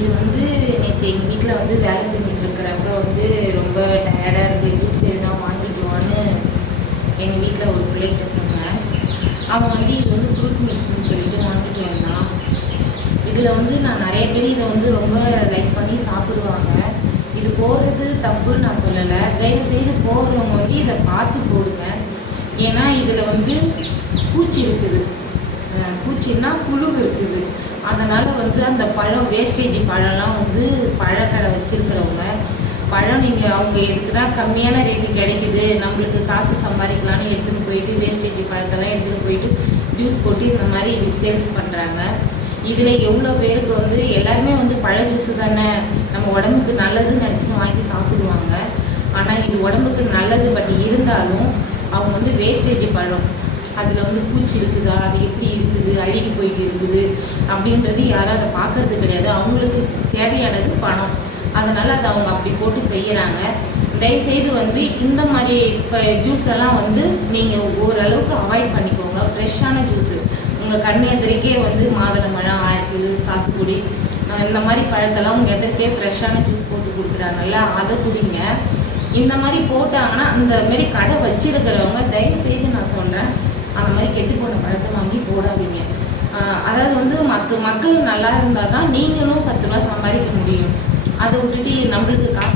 இது வந்து நேற்று எங்கள் வீட்டில் வந்து வேலை செஞ்சுட்டு இருக்கிறப்ப வந்து ரொம்ப டயர்டாக இருக்குது, ஜூஸ் எதுனா வாங்கிக்குவான்னு எங்கள் வீட்டில் ஒரு பிள்ளைகிட்ட சொன்னேன். அவன் வந்து இது வந்து ஃப்ரூட் மிக்ஸ்ன்னு சொல்லிட்டு வாங்கிட்டு வந்தான். இதில் வந்து நான் நிறைய பேர் இதை வந்து ரொம்ப லைக் பண்ணி சாப்பிடுவாங்க. இது போடுறது தப்புன்னு நான் சொல்லலை. தயவுசெய்து போடுறவங்க வந்து இதை பார்த்து போடுங்க. ஏன்னா இதில் வந்து பூச்சி இருக்குது, பூச்சின்னா புழு இருக்குது. அதனால் வந்து அந்த பழம் வேஸ்டேஜ் பழம்லாம் வந்து பழக்கடை வச்சுருக்கிறவங்க பழம் நீங்கள் அவங்க எதுக்குன்னா கம்மியான ரேட்டு கிடைக்குது, நம்மளுக்கு காசு சம்பாதிக்கலான்னு எடுத்துகிட்டு போயிட்டு வேஸ்டேஜ் பழத்தெல்லாம் எடுத்துகிட்டு போயிட்டு ஜூஸ் போட்டு இந்த மாதிரி சேல்ஸ் பண்ணுறாங்க. இதில் எவ்வளோ பேருக்கு வந்து எல்லாருமே வந்து பழ ஜூஸு தானே நம்ம உடம்புக்கு நல்லதுன்னு நினச்சின்னு வாங்கி சாப்பிடுவாங்க. ஆனால் இது உடம்புக்கு நல்லது, பட் இருந்தாலும் அவங்க வந்து வேஸ்டேஜ் பழம், அதில் வந்து பூச்சி இருக்குதா, அது எப்படி இருக்குது, அழுகி போயிட்டு இருக்குது அப்படின்றது யாரும் அதை பார்க்கறது கிடையாது. அவங்களுக்கு தேவையானது பணம், அதனால் அதை அவங்க அப்படி போட்டு செய்கிறாங்க. தயவுசெய்து வந்து இந்த மாதிரி இப்போ ஜூஸ் எல்லாம் வந்து நீங்கள் ஓரளவுக்கு அவாய்ட் பண்ணிக்கோங்க. ஃப்ரெஷ்ஷான ஜூஸு உங்கள் கண் எதிர்க்கே வந்து மாதுளம்பழம், ஆப்பிள், சாத்துக்குடி இந்த மாதிரி பழத்தெல்லாம் உங்கள் எதிர்க்கே ஃப்ரெஷ்ஷான ஜூஸ் போட்டு கொடுக்குறாங்கல்ல, அதை குடிங்க. இந்த மாதிரி போட்டாங்கன்னா அந்த மாரி கடை வச்சிருக்கிறவங்க தயவுசெய்து நான் சொல்கிறேன், அந்த மாதிரி கெட்டு போன பழத்தை வாங்கி போடாதீங்க. அதாவது வந்து மக்கள் நல்லா இருந்தால் தான் நீங்களும் 10 ரூபா சம்பாதிக்க முடியும். அதை விட்டுட்டு நம்மளுக்கு காசு